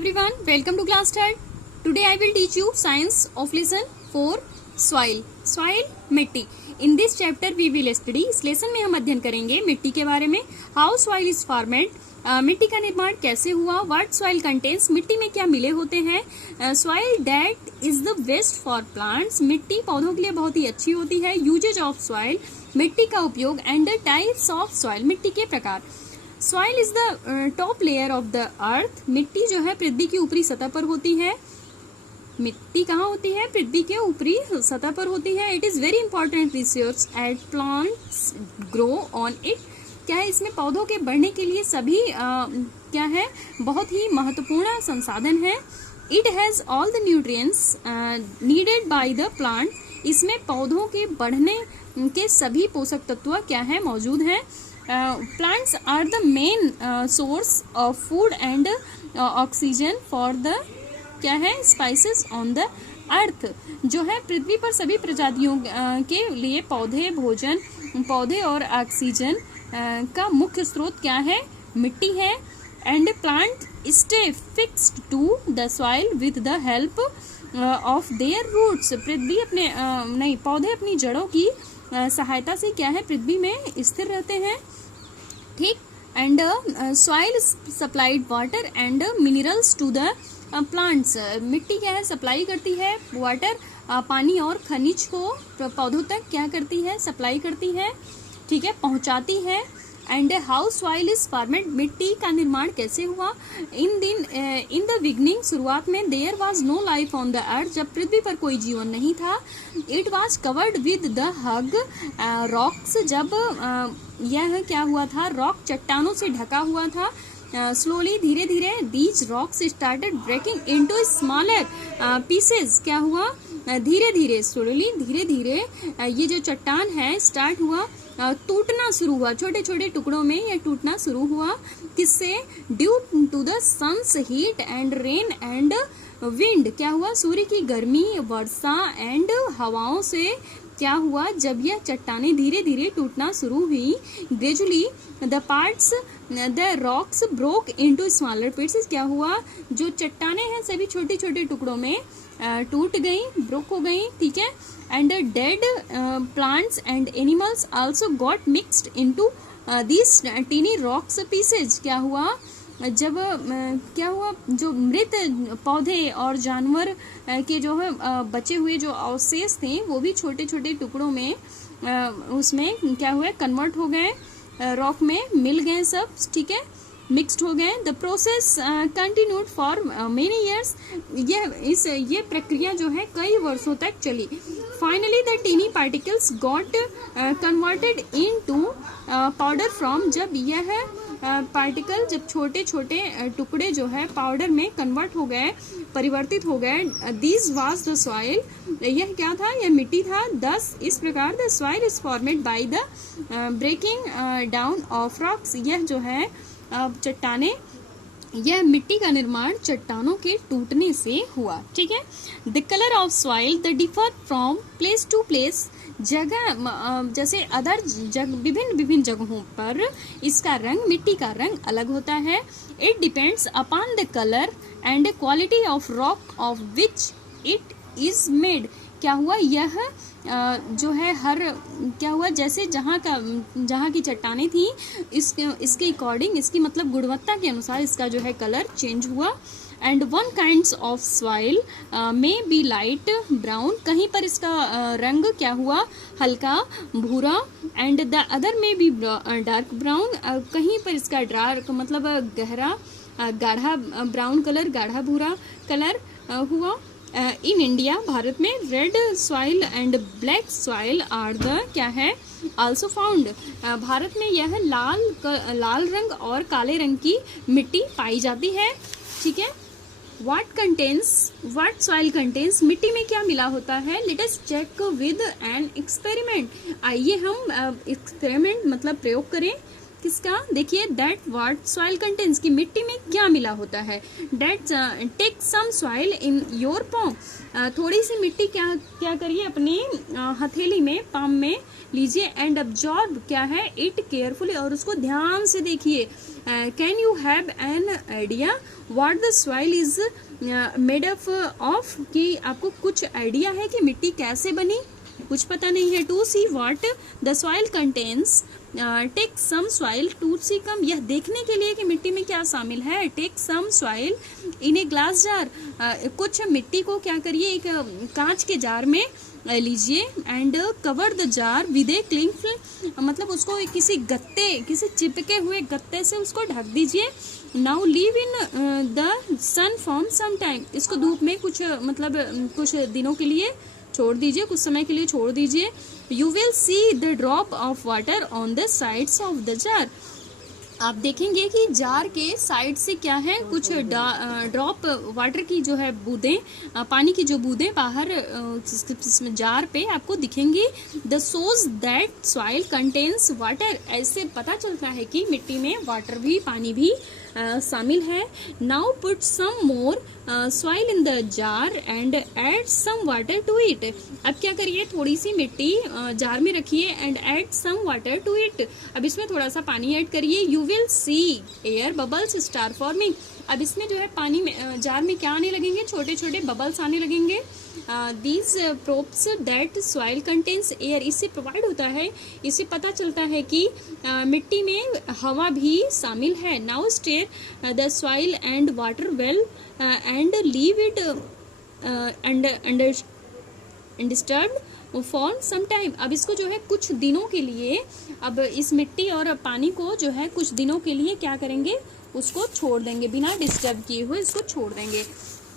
everyone, welcome to class 3rd. Today I will teach you science of lesson 4 soil. Soil मिट्टी. In this chapter we will study. इस lesson में हम अध्ययन करेंगे मिट्टी के बारे में. How soil is formed. मिट्टी का निर्माण कैसे हुआ. What soil contains. मिट्टी में क्या मिले होते हैं. Soil that is the best for plants. मिट्टी पौधों के लिए बहुत ही अच्छी होती है. Usage of soil. मिट्टी का उपयोग. And the types of soil. मिट्टी के प्रकार. Soil is the top layer of the earth. मिट्टी जो है पृथ्वी की ऊपरी सतह पर होती है. मिट्टी कहाँ होती है? पृथ्वी के ऊपरी सतह पर होती है. It is very important resource at plants grow on it. क्या है? इसमें पौधों के बढ़ने के लिए सभी क्या है? बहुत ही महत्वपूर्ण संसाधन है. It has all the nutrients needed by the plant. इसमें पौधों के बढ़ने के सभी पोषक तत्व क्या है? मौजूद हैं. Plants are the main source of food and oxygen for the क्या है? Species on the earth. जो है पृथ्वी पर सभी प्रजातियों के लिए पौधे और ऑक्सीजन का मुख्य स्रोत क्या है? मिट्टी है. And plant stay fixed to the soil with the help of their roots. पृथ्वी अपने पौधे अपनी जड़ों की सहायता से क्या है? पृथ्वी में स्थिर रहते हैं. ठीक. And soil supplied water and minerals to the plants. मिट्टी क्या है? सप्लाई करती है वाटर, पानी और खनिज को पौधों तक क्या करती है? सप्लाई करती है. ठीक है, पहुंचाती है. And how soil is formed. मिट्टी का निर्माण कैसे हुआ? In the beginning. शुरुआत में there was no life on the earth. जब पृथ्वी पर कोई जीवन नहीं था. It was covered with the huge rocks. जब यह क्या हुआ था? रॉक चट्टानों से ढका हुआ था. स्लोली धीरे धीरे these rocks started breaking into smaller pieces. क्या हुआ? धीरे धीरे स्लोली धीरे धीरे ये जो चट्टान है स्टार्ट हुआ टूटना शुरू हुआ. छोटे छोटे टुकड़ों में यह टूटना शुरू हुआ. किससे? Due to the sun's heat and rain and wind. क्या हुआ? सूर्य की गर्मी, वर्षा एंड हवाओं से क्या हुआ? जब यह चट्टानें धीरे धीरे टूटना शुरू हुई. Gradually the parts the rocks broke into smaller bits. क्या हुआ? जो चट्टानें हैं सभी छोटे छोटे टुकड़ों में टूट गई, ब्रोक हो गई. ठीक है. And dead plants and animals also got mixed into this tiny rocks pieces. क्या हुआ? जब क्या हुआ? जो मृत पौधे और जानवर के जो है बचे हुए जो अवशेष थे वो भी छोटे छोटे टुकड़ों में उसमें क्या हुआ? कन्वर्ट हो गए, रॉक में मिल गए सब. ठीक है, मिक्स्ड हो गए. The process continued for many years. ये प्रक्रिया जो है कई वर्षों तक चली. Finally the tiny particles got converted into powder from. जब यह पार्टिकल जब छोटे छोटे टुकड़े जो है पाउडर में कन्वर्ट हो गए, परिवर्तित हो गए. This was the soil. यह क्या था? यह मिट्टी था. दस इस प्रकार the soil is formed by the breaking down of rocks. यह जो है चट्टाने, यह मिट्टी का निर्माण चट्टानों के टूटने से हुआ. ठीक है. The colour of soil the differ from place to place. जगह जैसे अदर विभिन्न जगहों पर इसका रंग, मिट्टी का रंग अलग होता है. It depends upon the colour and quality of rock of which it is made. क्या हुआ? यह जो है क्या हुआ? जैसे जहाँ की चट्टानें थी इसके अकॉर्डिंग, इसकी मतलब गुणवत्ता के अनुसार इसका जो है कलर चेंज हुआ. And one kinds of soil में बी लाइट ब्राउन. कहीं पर इसका रंग क्या हुआ? हल्का भूरा. एंड द अदर में बी डार्क ब्राउन. कहीं पर इसका डार्क मतलब गाढ़ा ब्राउन कलर, गाढ़ा भूरा कलर हुआ. इन इंडिया, भारत में red soil and black soil are the क्या है? Also found. भारत में यह लाल रंग और काले रंग की मिट्टी पाई जाती है. ठीक है. What soil contains. मिट्टी में क्या मिला होता है? Let us check with an experiment. आइए हम एक्सपेरिमेंट मतलब प्रयोग करें. किसका, देखिए दैट व्हाट सॉइल कंटेन्स, की मिट्टी में क्या मिला होता है। That take some soil in your palm, थोड़ी सी मिट्टी क्या क्या करिए अपनी हथेली में, पाम में लीजिए, एंड अब्जॉर्ब क्या है इट केयरफुली, और उसको ध्यान से देखिए। Can you have an idea what the soil is made up of, कि आपको कुछ आइडिया है कि मिट्टी कैसे बनी, कुछ पता नहीं है। To see what the soil contains, take some soil, to see come, यह देखने के लिए कि मिट्टी में क्या शामिल है। Take some soil in a glass jar, कुछ मिट्टी को क्या करिए एक कांच के जार में लीजिए, and cover the jar with A cling, मतलब उसको किसी गत्ते, किसी चिपके हुए गत्ते से उसको ढक दीजिए। Now leave in the sun for some time, इसको धूप में कुछ मतलब कुछ दिनों के लिए छोड़ दीजिए, कुछ समय के लिए छोड़ दीजिए। You will see the drop of water on the sides of the jar, आप देखेंगे कि जार के साइड से क्या है, कुछ ड्रॉप वाटर की जो है बूंदें, पानी की जो बूंदें बाहर जार पे आपको दिखेंगी। The shows that soil contains water, ऐसे पता चलता है कि मिट्टी में वाटर भी, पानी भी शामिल है। Now put some more soil in the jar and add some water to it, अब क्या करिए थोड़ी सी मिट्टी जार में रखिए, and add some water to it, अब इसमें थोड़ा सा पानी ऐड करिए। You will see air bubbles start forming, अब इसमें जो है पानी में जार में क्या आने लगेंगे, छोटे छोटे बबल्स आने लगेंगे। These props that soil contains air, इससे प्रोवाइड होता है, इससे पता चलता है कि मिट्टी में हवा भी शामिल है। Now stir the soil and water well and leave it undisturbed for some time, अब इसको जो है कुछ दिनों के लिए, अब इस मिट्टी और पानी को जो है कुछ दिनों के लिए क्या करेंगे, उसको छोड़ देंगे, बिना डिस्टर्ब किए हुए इसको छोड़ देंगे।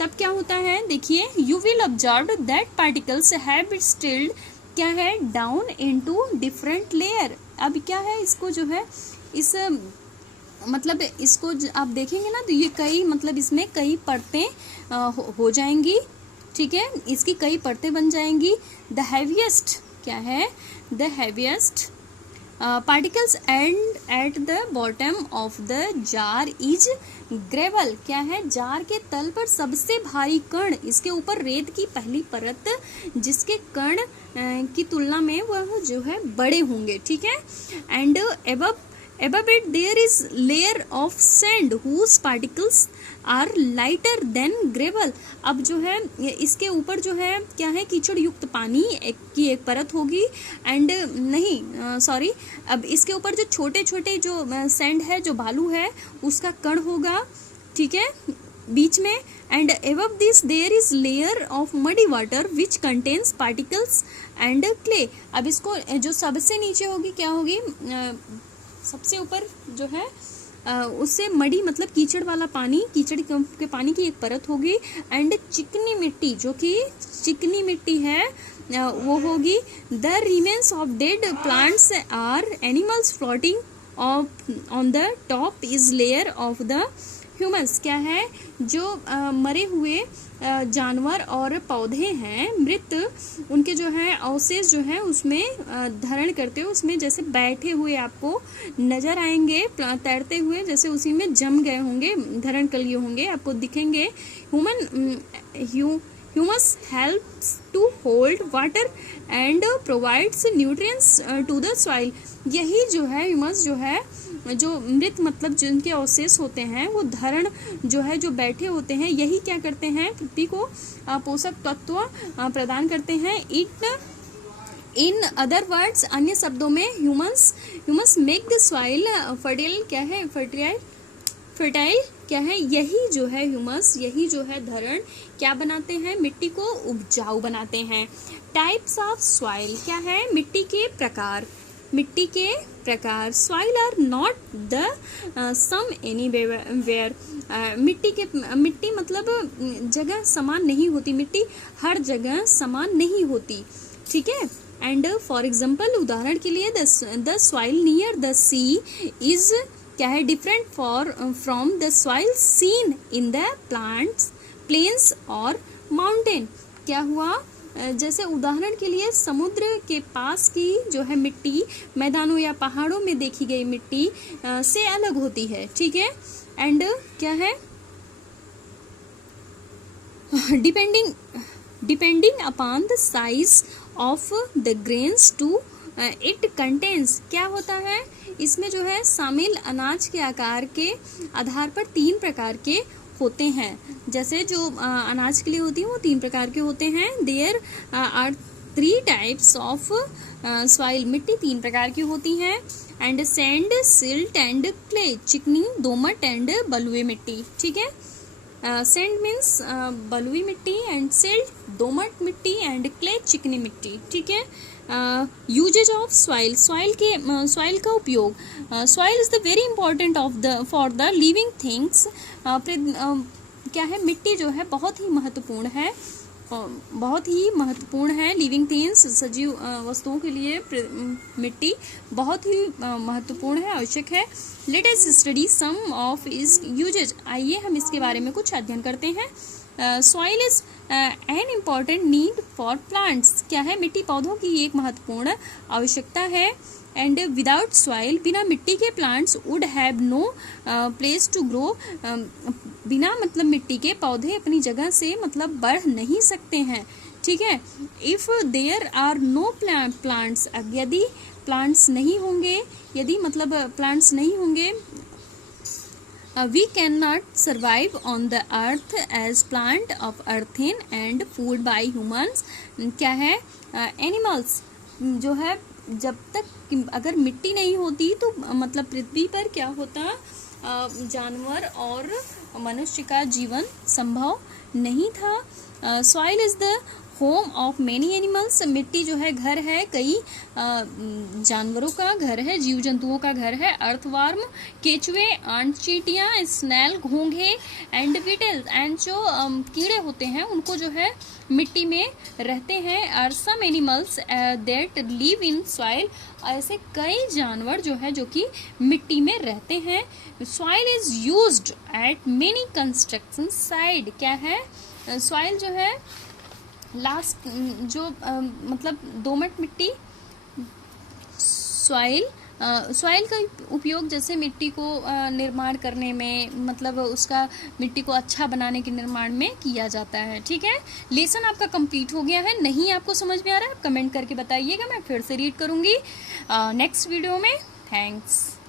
तब क्या होता है, देखिए you will observe that particles have stilled, क्या है, डाउन इनटू डिफरेंट लेयर, अब क्या है इसको जो है इस मतलब इसको आप देखेंगे ना तो ये कई मतलब इसमें कई परतें हो जाएंगी, ठीक है, इसकी कई परतें बन जाएंगी। द हैवीएस्ट क्या है, the heaviest particles and at the bottom of the jar is gravel, क्या है, जार के तल पर सबसे भारी कण, इसके ऊपर रेत की पहली परत, जिसके कण की तुलना में वह जो है बड़े होंगे, ठीक है। And above it there is layer of sand whose particles are lighter than gravel, अब जो है इसके ऊपर जो है क्या है, कीचड़ युक्त पानी की एक परत होगी, एंड नहीं सॉरी, अब इसके ऊपर जो छोटे छोटे जो सैंड है, जो बालू है, उसका कण होगा, ठीक है, बीच में। And above this there is layer of muddy water which contains particles and clay, अब इसको जो सबसे नीचे होगी क्या होगी, सबसे ऊपर जो है उससे मड़ी मतलब कीचड़ वाला पानी, कीचड़ के पानी की एक परत होगी, एंड चिकनी मिट्टी, जो कि चिकनी मिट्टी है वो होगी। The remains of dead plants or animals floating on the top is layer of the humus, क्या है, जो मरे हुए जानवर और पौधे हैं मृत, उनके जो है अवशेष जो है उसमें धारण करते हुए, उसमें जैसे बैठे हुए आपको नजर आएंगे, तैरते हुए, जैसे उसी में जम गए होंगे, धारण कर लिए होंगे, आपको दिखेंगे। Humus helps to hold water and provides nutrients to the soil, यही जो है ह्यूमस जो है, जो मृत मतलब जिनके अवशेष होते हैं वो धरण जो है, जो बैठे होते हैं, यही क्या करते हैं, पृथ्वी को पोषक तत्व प्रदान करते हैं। इट इन अदर वर्ड्स, अन्य शब्दों में, humus make the soil fertile, क्या है, फर्टाइल क्या है, यही जो है ह्यूमस, यही जो है धरण क्या बनाते हैं, मिट्टी को उपजाऊ बनाते हैं। टाइप्स ऑफ सॉइल क्या है, मिट्टी के प्रकार, मिट्टी के प्रकार। Soil are not the same anywhere, मिट्टी मतलब जगह समान नहीं होती, मिट्टी हर जगह समान नहीं होती, ठीक है। एंड फॉर एग्जाम्पल, उदाहरण के लिए the soil near the sea is क्या है, different from the soil seen in the plains और माउंटेन, क्या हुआ, जैसे उदाहरण के लिए समुद्र के पास की जो है मिट्टी मैदानों या पहाड़ों में देखी गई मिट्टी से अलग होती है, ठीक है। एंड क्या है, depending upon the size of the grains to it contains, क्या होता है इसमें जो है शामिल अनाज के आकार के आधार पर 3 प्रकार के होते हैं। जैसे जो अनाज के लिए होती है वो 3 प्रकार के होते हैं। There are 3 types of soil, मिट्टी 3 प्रकार की होती हैं। And sand, silt and clay, चिकनी, दोमट एंड बलुई मिट्टी, ठीक है। सैंड मीन्स बलुई मिट्टी, एंड सिल्ट दोमट मिट्टी, एंड क्ले चिकनी मिट्टी, ठीक है। यूजेज ऑफ सॉइल, सॉइल का उपयोग, soil is the very important for the living things, क्या है मिट्टी जो है बहुत ही महत्वपूर्ण है लिविंग थिंग्स, सजीव वस्तुओं के लिए मिट्टी बहुत ही महत्वपूर्ण है, आवश्यक है। Let us study some of its uses, आइए हम इसके बारे में कुछ अध्ययन करते हैं। Soil is an important need for plants, क्या है मिट्टी पौधों की एक महत्वपूर्ण आवश्यकता है। एंड विदाउट सॉइल, बिना मिट्टी के plants would have no place to grow, बिना मतलब मिट्टी के पौधे अपनी जगह से मतलब बढ़ नहीं सकते हैं, ठीक है। If there are no plants, यदि प्लांट्स नहीं होंगे, यदि मतलब प्लांट्स नहीं होंगे, we cannot survive on the earth as plant of earthen and food by humans, क्या है एनिमल्स जो है जब तक अगर मिट्टी नहीं होती तो मतलब पृथ्वी पर क्या होता, जानवर और मनुष्य का जीवन संभव नहीं था। Soil is the home of many animals, मिट्टी जो है घर है कई जानवरों का घर है, जीव जंतुओं का घर है। अर्थवार्म, केचुए, आंट चींटियां, स्नेल, घोंघे एंड बीटल्स, एंड जो कीड़े होते हैं उनको जो है मिट्टी में रहते हैं। Are some animals that live in soil, ऐसे कई जानवर जो है जो कि मिट्टी में रहते हैं। Soil is used eight many construction site, क्या है सॉइल जो है लास्ट जो मतलब दोमट मिट्टी, सॉइल का उपयोग जैसे मिट्टी को निर्माण करने में, मतलब उसका मिट्टी को अच्छा बनाने के निर्माण में किया जाता है, ठीक है। लेसन आपका कंप्लीट हो गया है, नहीं आपको समझ में आ रहा है आप कमेंट करके बताइएगा, मैं फिर से रीड करूँगी नेक्स्ट वीडियो में। थैंक्स।